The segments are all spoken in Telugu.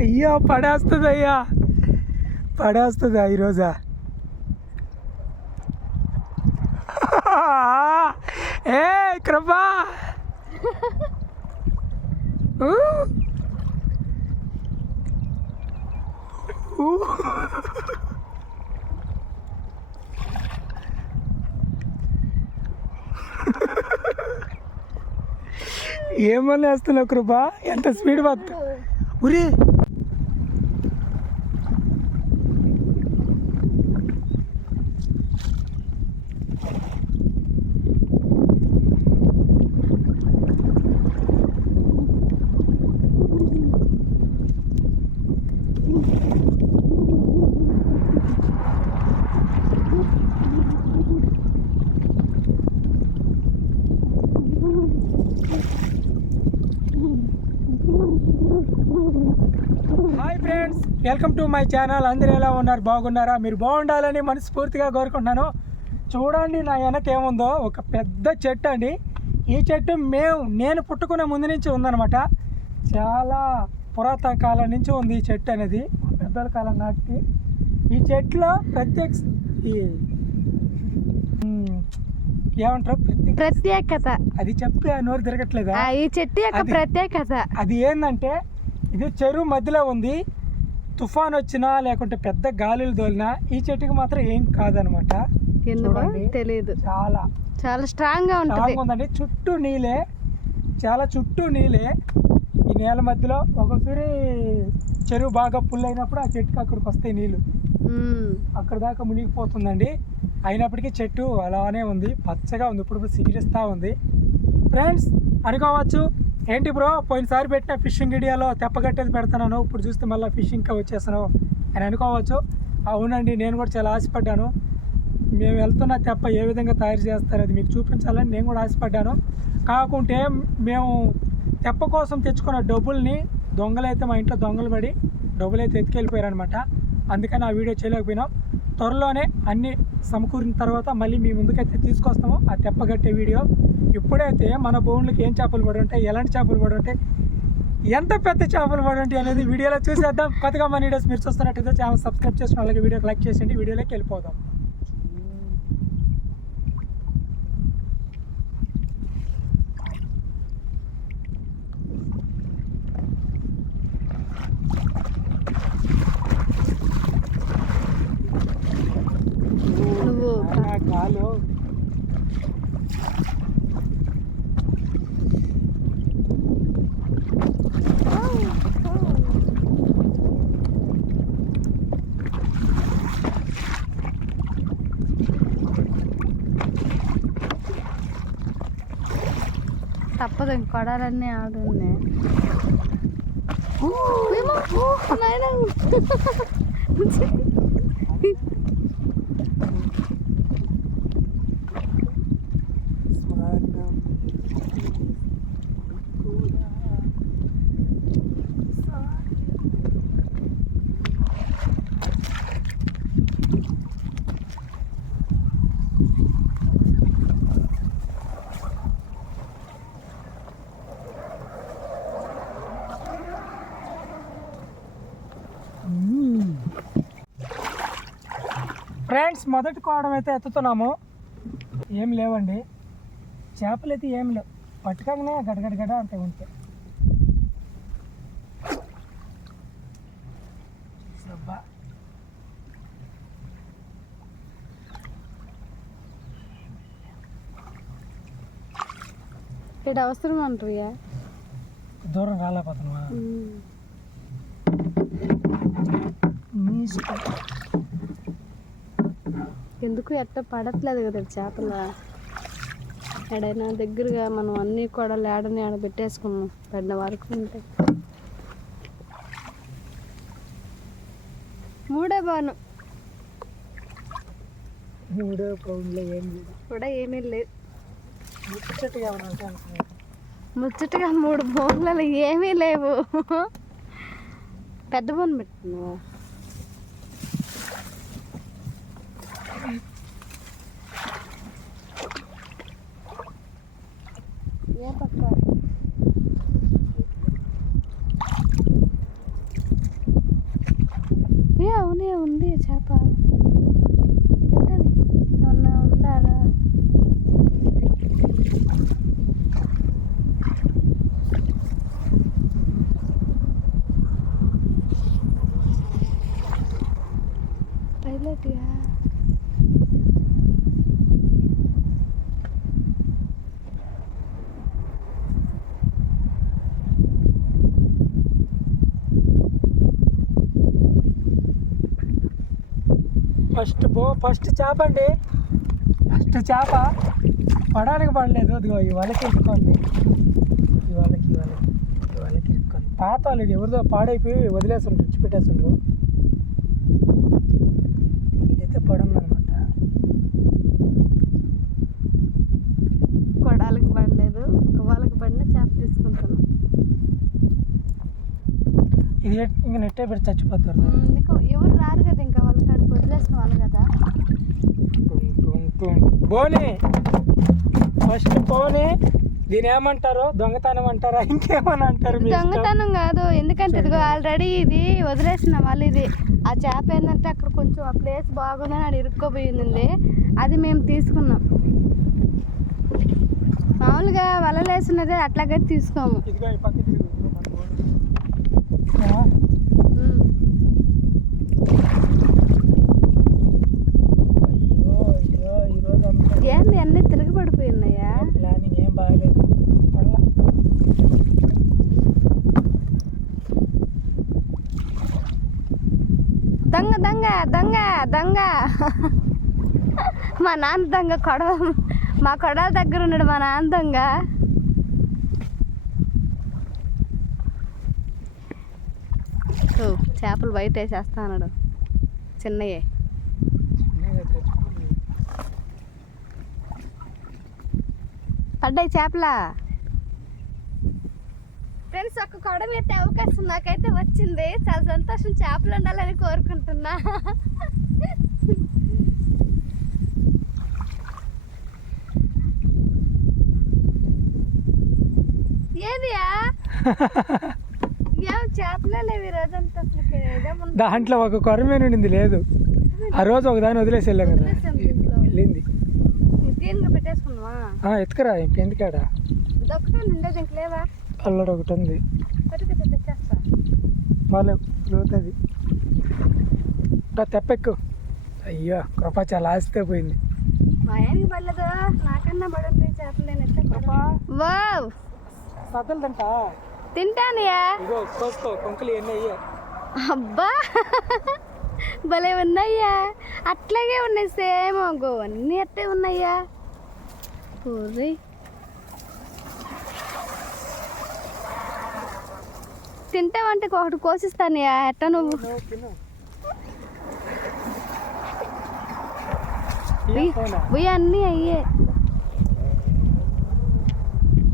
అయ్యా పడేస్తుంది అయ్యా పడేస్తుందా ఈరోజా? ఏ కృపా. ఊ. ఏమని వేస్తున్నావు కృపా? ఎంత స్పీడ్ పోతుంది ఉరి hi friends welcome to my channel అందరూ ఎలా ఉన్నారు? బాగున్నారా? మీరు బాగుండాలని మనస్ఫూర్తిగా కోరుకుంటున్నాను. చూడండి నా వెనక ఏముందో? ఒక పెద్ద చెట్టు అండి. ఈ చెట్టు మేము నేను పుట్టుకునే ముందు నుంచి ఉందన్నమాట. చాలా పురాతన కాలం నుంచి ఉంది ఈ చెట్టు అనేది. పెద్దల కాలం నాటికి. ఈ చెట్టులో ప్రత్యేక ఈ ఏమంటారు? ప్రత్యేక ప్రత్యేకత. అది చెప్పి ఆ నోరు తిరగట్లేదా? ఈ చెట్టు యొక్క ప్రత్యేకత. అది ఏంటంటే ఇది చెరువు మధ్యలో ఉంది. తుఫాన్ వచ్చినా లేకుంటే పెద్ద గాలులు తోలినా ఈ చెట్టుకి మాత్రం ఏం కాదనమాట. తెలియదు చాలా. చాలా స్ట్రాంగ్గా ఉందండి. చుట్టూ నీళ్ళే చాలా చుట్టూ నీళ్ళే ఈ నేల మధ్యలో ఒకసారి చెరువు బాగా పుల్ అయినప్పుడు ఆ చెట్టుకి అక్కడికి వస్తాయి నీళ్ళు ఉమ్. అక్కడ దాకా మునిగిపోతుందండి. అయినప్పటికీ చెట్టు అలానే ఉంది. పచ్చగా ఉంది. ఇప్పుడు ఇప్పుడు సిగిరిస్తూ ఉంది. ఫ్రెండ్స్ అనుకోవచ్చు. ఏంటి బ్రో? పోయినసారి పెట్టిన ఫిషింగ్ వీడియోలో తెప్పగట్టేది పెడతాను ఇప్పుడు చూస్తే మళ్ళీ ఫిషింగ్కి వచ్చేసాను అని అనుకోవచ్చు. అవునండి నేను కూడా చాలా ఆశపడ్డాను. మేము వెళ్తున్న తెప్ప ఏ విధంగా తయారు చేస్తారు అది మీకు చూపించాలని నేను కూడా ఆశపడ్డాను. కాకుంటే మేము తెప్ప కోసం తెచ్చుకున్న డబ్బుల్ని దొంగలైతే మా ఇంట్లో దొంగలు పడి డబ్బులు అయితే ఎత్తుకెళ్ళిపోయారు అనమాట అందుకని ఆ వీడియో చేయలేకపోయినాం. త్వరలోనే అన్ని సమకూరిన తర్వాత మళ్ళీ మీ ముందుకైతే తీసుకొస్తాము. ఆ తెప్పగట్టే వీడియో. ఇప్పుడైతే మన భూములకి ఏం చేపలు పడి ఉంటాయి ఎలాంటి చేపలు పడి ఉంటాయి ఎంత పెద్ద చేపలు పడి ఉంటాయి అనేది వీడియోలో చూసేద్దాం. కొత్తగా మన వీడియోస్ మీరు చూస్తున్నట్టయితే ఛానల్ సబ్స్క్రైబ్ చేసుకుని అలాగే వీడియోకి లైక్ చేసేయండి వీడియోలోకి వెళ్ళిపోదాం. నువ్వు తప్పదు ఇంక కొడాలన్నీ ఆడున్నాయి స్వర్గం కూడా ఫ్రెండ్స్ మొదటి కోవడం అయితే ఎత్తుతున్నాము. ఏం లేవండి. చేపలు అయితే ఏం లేవు. పట్టుకోగానే గడగడ గడ అంటే ఉంటాయి అబ్బా. ఇక్కడ అవసరం అంటారు దూరం రాలేకపోతున్నావా నీ ఇష్టం. ఎందుకు ఎట్ట పడట్లేదు కదా చేపల ఎడైనా దగ్గరగా మనం అన్ని కూడా లేడని ఆడ పెట్టేసుకున్నాం పెద్ద వరకు ఉంటాయి మూడే బాను. మూడో పౌండ్లో ఏం లేదు. కూడా ఏమీ లేదు. ముచ్చటగా ఉంటే. ముచ్చటగా మూడు బోన్లలో ఏమీ లేవు. పెద్ద బోన్ పెట్టుకున్నావా ఏ పక్క ఏంది ఈ చేప ఏంటది ఏమన్నా ఉందా ఆడ? పైలట్యా ఫస్ట్ బో ఫస్ట్ చేప అండి. ఫస్ట్ చేప. పడానికి పడలేదు అదిగో ఈ వాళ్ళకి ఇరుక్కోండి ఈ వాళ్ళకి ఈ వాళ్ళకి ఈ వాళ్ళకి ఇరుక్కోండి పాత వాళ్ళు ఇది ఎవరిదో పాడైపోయి వదిలేస్తుండ్రు విడిచిపెట్టేస్తుండ్రు. దీనికైతే పడుందనమాట. కొడాలకి పడలేదు. వాళ్ళకి పడిన చేప తీసుకుంటాను. ఇది ఇంకా నెట్టే పెట్టి చచ్చిపోతారు. ఎవరు రారు కదా ఇంకా వాళ్ళ వదిలేసిన వాళ్ళు కదా బోని ఫస్ట్ పోనీ. దీని ఏమంటారు దొంగతనం అంటారా? ఇంకేమని అంటారు. దొంగతనం కాదు. ఎందుకంటే ఇదిగో ఆల్రెడీ ఇది వదిలేసిన వాళ్ళు ఇది. ఆ చేప ఏంటంటే అక్కడ కొంచెం ఆ ప్లేస్ బాగుందని అది ఇరుక్కోపోయింది అది మేము తీసుకున్నాం. మామూలుగా వలలు వేసినది అట్లాగే తీసుకోము ఇదిగో ఈ పక్క తిరుగు. ఇదిగో మన బోని. ఆ, ఉమ్. అయ్యో అయ్యో ఈరోజు అంతా ఏంది అన్నీ తిరిగి పడిపోయినాయా ప్లానింగ్ ఏం బాగలేదు పడలా దొంగ దొంగ దొంగ. మా నాన్న దొంగ కొడవ మా కొడాల దగ్గర ఉన్నాడు మా నాన్న దొంగ. చేపలు బయట వేసేస్తా అన్నాడు. చిన్నయే. పడ్డాయి చేపలా? ఫ్రెండ్స్ ఒక కొడ ఎత్తే అవకాశం నాకైతే వచ్చింది. చాలా సంతోషం చేపలు ఉండాలని కోరుకుంటున్నా. ఏదియా ఏం చేపలే లేవు ఈ రోజంతా అసలు దాంట్లో ఒక కొరమేను ఉండింది లేదు. ఆ రోజు ఒక దాన్ని వదిలేసి వెళ్ళాం కదా. వెళ్ళింది. ఎత్తుకురా ఇంకెందుకాడ ఇదొక్కటే ఉండేది ఇంక లేవా? అల్లడు ఒకటి ఉంది. లోతది. ఇంకా తెప్పెక్కు. అయ్యో కృప చాలా ఆస్తే పోయింది. తింటానయా కొంకలు ఎన్ని అయ్యా. అబ్బా! భలే ఉన్నాయ్యా. అట్లాగే ఉన్నాయి సేమ్. అన్నీ అట్టే ఉన్నాయ్యా. పూరి తింటావంటే ఒకటి కోసిస్తానయ్యా ఎట్ట నువ్వు? అన్నీ అయ్యే.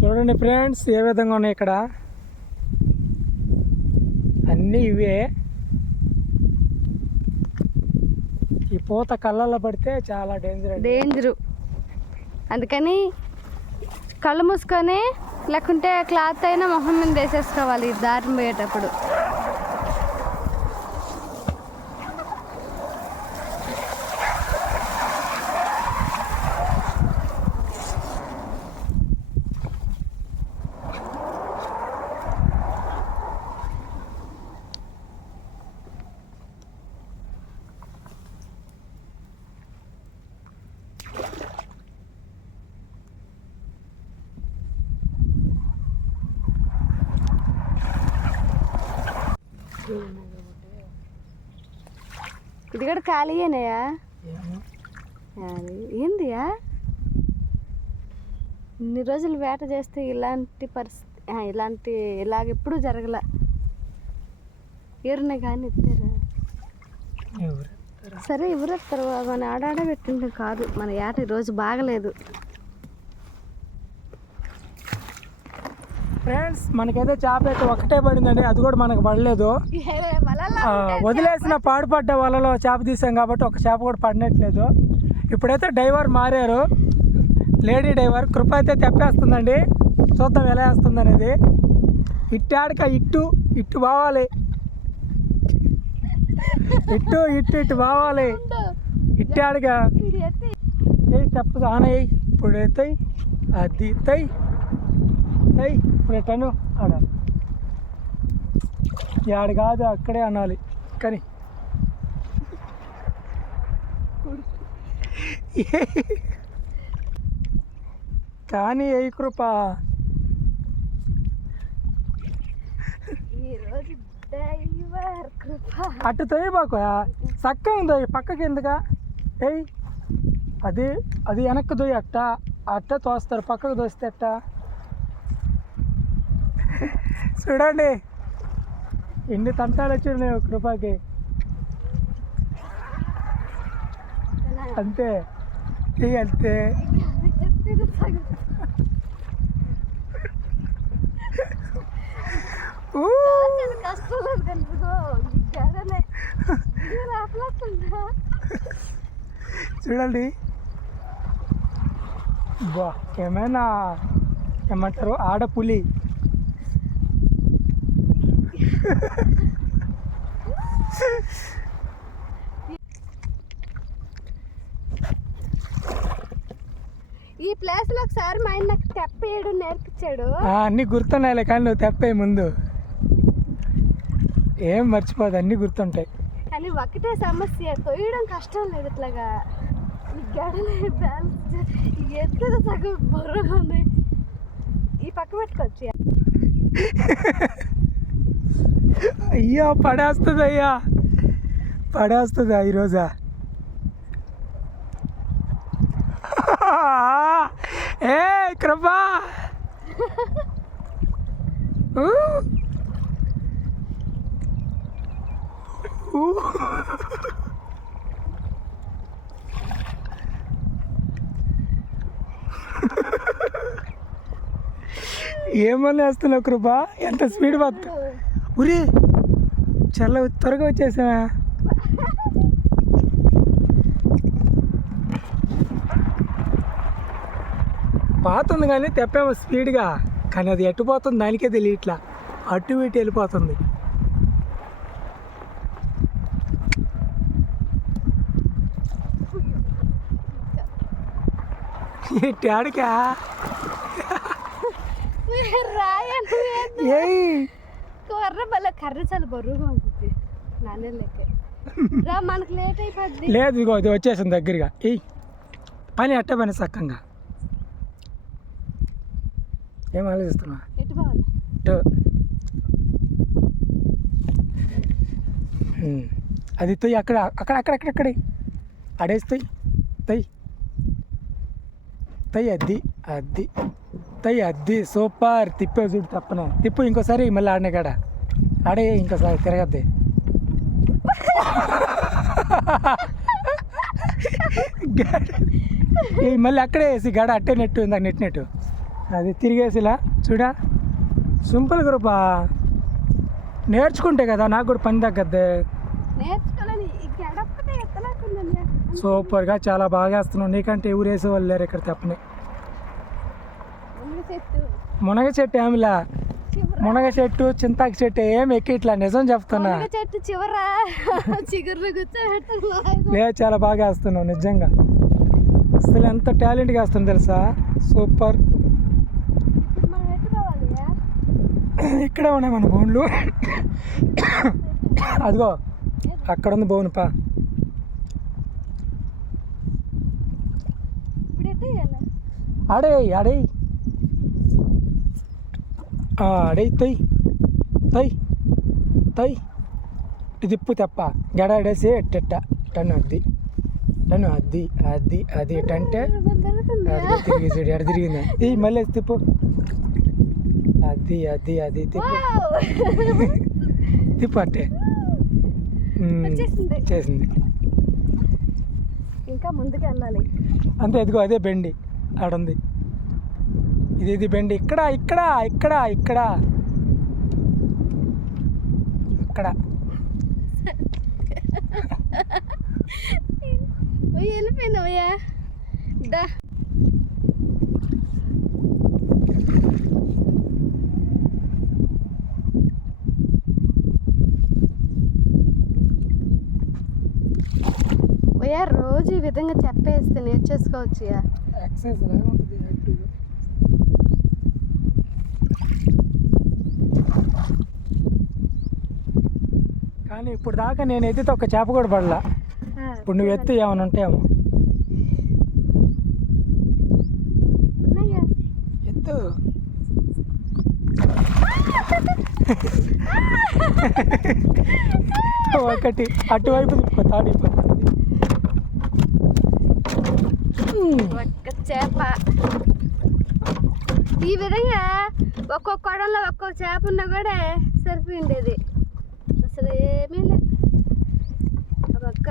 చూడండి ఫ్రెండ్స్ ఏ విధంగా ఉన్నాయి ఇక్కడ? అన్నీ ఇవే. ఈ పూత కళ్ళల్లో పడితే చాలా డేంజర్ డేంజరు. అందుకని కళ్ళు మూసుకొని లేకుంటే క్లాత్ అయినా మొహం మీద వేసేసుకోవాలి ఈ దారిని పోయేటప్పుడు. ఇది కూడా. అది ఏందియా? ఇన్ని రోజులు వేట చేస్తే ఇలాంటి పరిస్థితి ఇలాంటి ఇలాగ ఎప్పుడూ జరగల. ఎవరిని కానీ ఎత్తారా? సరే ఎవరు ఎత్తారు మన ఆడాడ పెట్టింది కాదు. మన ఏట ఈరోజు బాగలేదు. ఫ్రెండ్స్ మనకైతే చేప అయితే ఒకటే పడిందండి అది కూడా మనకు పడలేదు. వదిలేసిన పాడుపడ్డ వలలో చేప తీసాం కాబట్టి ఒక చేప కూడా పడినట్లేదు. ఇప్పుడైతే డైవర్ మారారు. లేడీ డైవర్ కృప అయితే తెప్పేస్తుందండి. చూద్దాం ఎలా వేస్తుంది అనేది ఇట్టాడిక ఇట్టు ఇట్టు బావాలి. ఇట్టు ఇట్టు ఇట్టు బావాలి. ఇట్టాడుగా ఎత్తి ఏయ్ తప్పదు ఆన ఏయ్. ఇప్పుడు ఎత్తాయి అది తై. తై. ఇప్పుడు ఎట్టను ఆడ. యాడు కాదు అక్కడే అనాలి. కానీ కానీ ఏ కృప? అటు తొయ్యి బాకు చక్కగా ఉందో పక్కకి ఎందుకా? ఏయ్ అది అది వెనక్కి దొయ్యి అట్ట అట్ట తోస్తారు పక్కకు దోస్తే అట్ట? చూడండి. ఎన్ని తంటాలు వచ్చి కృపకి అంతే. ఇక అంతే. చూడండి. బా ఏమైనా ఏమంటారు? ఆడపులి. ఈ ప్లేస్లో ఒకసారి మా ఆయన నాకు తెప్పేయడం నేర్పించాడు. అన్నీ గుర్తున్నాయిలే కానీ నువ్వు తెప్పే ముందు. ఏం మర్చిపోదు అన్నీ గుర్తుంటాయి. కానీ ఒకటే సమస్య తొయ్యడం కష్టం లేదు ఇట్లాగా. ఈ గడలే బ్యాలెన్స్ ఎత్తుద సగం బొర్రగా ఉంది ఈ పక్క పెట్టుకోవచ్చు. అయ్యో పడేస్తుంది అయ్యా పడేస్తుందా ఈరోజా? ఏ కృపా. ఏమని వేస్తున్నావు కృపా? ఎంత స్పీడ్ పోతా ఉరి చల్ల త్వరగా వచ్చేసావా? పోతుంది కానీ తెప్పేమో స్పీడ్గా కానీ అది ఎటు పోతుంది దానికే తెలియట్లా. అటు ఇటు వెళ్ళిపోతుంది. రాయండి ఏయ్! కర్ర బల్ల కర్ర చాలా బరువుగా ఉంటుంది నాన్న లెక్క రా మనకు లేట్ అయిపోద్ది. లేదు ఇగో ఇది వచ్చేసింది దగ్గరగా. ఏయ్ పని అట్ట పని సక్కంగా. ఏం ఆలోచిస్తున్నా ఎటు పోవాలి? ఇటు. అది తొయ్యి అక్కడ అక్కడ అక్కడ అక్కడ అక్కడే. అడేసి తొయ్యి తొయ్యి తొయ్యి అద్ది అద్ది తొయ్యి అద్ది సూపర్. తిప్పే చూడు తప్పన. తిప్పు ఇంకోసారి మళ్ళీ ఆడిన కాడ. ఆడే ఇంకోసారి తిరగద్ది. మళ్ళీ అక్కడే వేసి గడ అట్టే నెట్టు ఇందాక నెట్ నెట్టు. అది తిరిగేసిలా చూడా? సింపుల్ గ్రూపా నేర్చుకుంటే కదా నాకు కూడా పని తగ్గద్దే. సూపర్గా చాలా బాగా వేస్తున్నావు. నీకంటే ఎవరు వేసేవాళ్ళు లేరు ఇక్కడ తప్పని. మునగ చెట్టు ఏమిలా? మునగ చెట్టు చింతాకు చెట్టు ఏం ఎక్కి ఇట్లా నిజం చెప్తున్నా? చెట్టు చివర కూర్చోబెట్టారు. లేదు చాలా బాగా వేస్తున్నావు నిజంగా. అసలు ఎంత టాలెంట్గా వేస్తుంది తెలుసా? సూపర్. ఇక్కడే ఉన్నాయి మన బోన్లు. అదిగో అక్కడ ఉంది బోన్ పా. ఎట్టు వేయాలి ఆడే తొయ్ తొయ్ ఇటు తిప్పు తెప్ప గడ ఆడేసి ఎట్టెట్ట టన్ను అద్ది టన్ను అద్ది అద్ది అది ఎట్టంటే అది తిరిగి చూడు ఎడ తిరిగింది ఈ మళ్ళీ తిప్పు అది అది అది తిప్పు తిప్పు అట్టే. చేసింది ఇంకా ముందుకు వెళ్ళాలి అంతే ఇదిగో అదే బెండి ఆడుంది ఇది ఇది బెండి. ఇక్కడ ఇక్కడ ఇక్కడ ఇక్కడ. వెళ్ళిపోయినావయ్యా. దా. రోజు ఈ విధంగా చెప్పేస్తే నేర్చేసుకోవచ్చు. ఎక్సర్సైజ్ కానీ ఇప్పుడు దాకా నేను ఎత్తితే ఒక చేప కూడా పడలా. ఇప్పుడు నువ్వు ఎత్తి ఏమైనా ఉంటాయేమో? ఎత్తు. ఒకటి అటువైపు తిప్పుకో తాడిపోతుంది ఒక్క చేప. ఈ విధంగా ఒక్కొక్క కొడంలో ఒక్కొక్క చేప ఉన్నా కూడా సరిపోయిండేది అసలు ఏమీ లేదు ఒక్క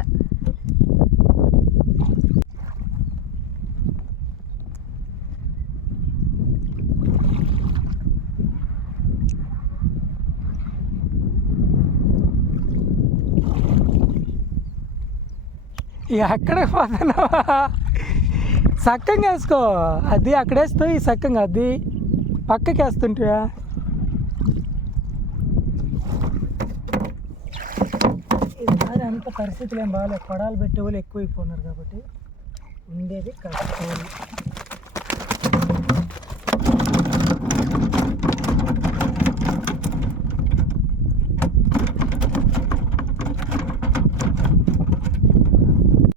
ఎక్కడికి పోతున్నావా? సక్కంగా వేసుకో. అది అక్కడ ఈ సక్కంగా అది పక్కకి వేస్తుంటా అంత పరిస్థితులు ఏం బాగాలేదు పడాలు పెట్టే వాళ్ళు ఎక్కువైపోయినారు కాబట్టి ఉండేది కష్టం.